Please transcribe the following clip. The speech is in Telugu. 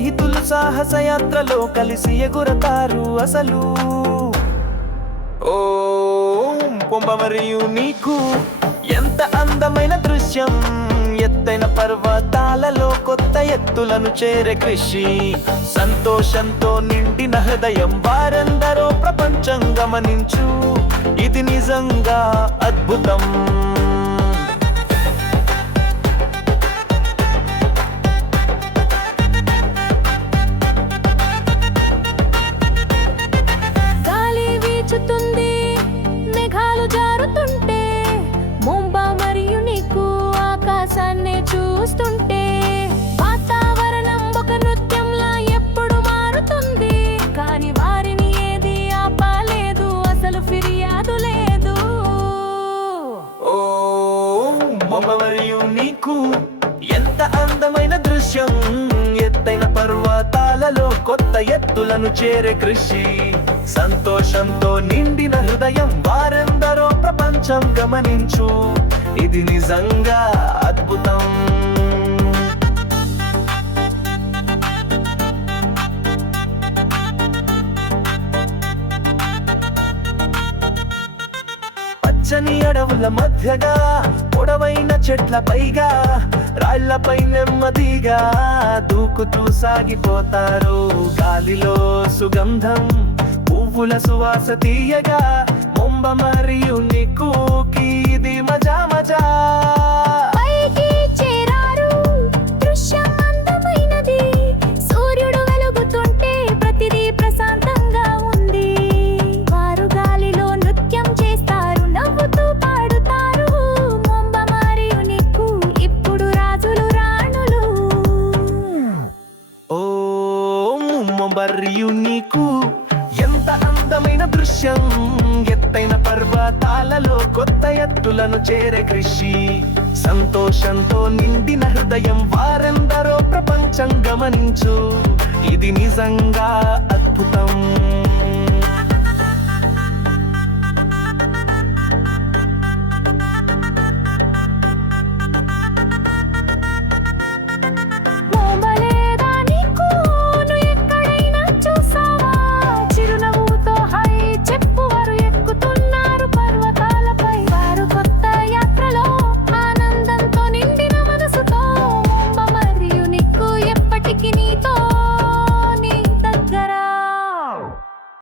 స్నేహితులు సాహసయాత్రలో కలిసి ఎగురతారు అసలు. ఓ పొంబ మరియు నీకు ఎంత అందమైన దృశ్యం, ఎత్తైన పర్వతాలలో కొత్త ఎత్తులను చేరే కృషి. సంతోషంతో నిండిన హృదయం వారందరూ ప్రపంచం గమనించు, ఇది నిజంగా అద్భుతం. గాలి వీచుతుంది, మేఘాలు జారుతుంటే, ముంబా మరియు నీకు ఆకాశాన్ని చూస్తుంటే, వాతావరణం ఒక నృత్యంలా ఎప్పుడు మారుతుంది. కానీ వారిని ఏది ఆపలేదు, అసలు ఫిర్యాదు లేదు. ఓ మొమ్మ మరియు నీకు ఎంత అందమైన దృశ్యం, ఎత్తైన పర్వతాలలో కొత్త ఎత్తులను చేరే కృషి. సంతోషంతో నిండిన హృదయం వారందరూ ప్రపంచం గమనించు, ఇది నిజంగా అద్భుతం. పచ్చని అడవుల మధ్యగా, పొడవైన చెట్ల పైగా, రాళ్లపై నెమ్మదిగా దూకుతూ సాగిపోతారు. గాలిలో సుగంధం, పువ్వుల సువాస తీయగా, ముంబ మరియు నీకుకి ఇది మజా మజా. పైకి చేరారు, దృశ్యం అందమైనది. సూర్యుడు వెలుగుతుంటే ప్రతిదీ ప్రశాంతంగా ఉంది. వారు గాలిలో నృత్యం చేస్తారు, నవ్వుతూ పాడుతారు. ముంబ మరియు నీకు ఇప్పుడు రాజులు రాణులు. ఓ మరియు నీకు ఎంత అందమైన దృశ్యం, ఎత్తైన పర్వతాలలో కొత్త ఎత్తులను చేరే కృషి. సంతోషంతో నిండిన హృదయం వారందరూ ప్రపంచం గమనించు, ఇది నిజంగా అద్భుతం.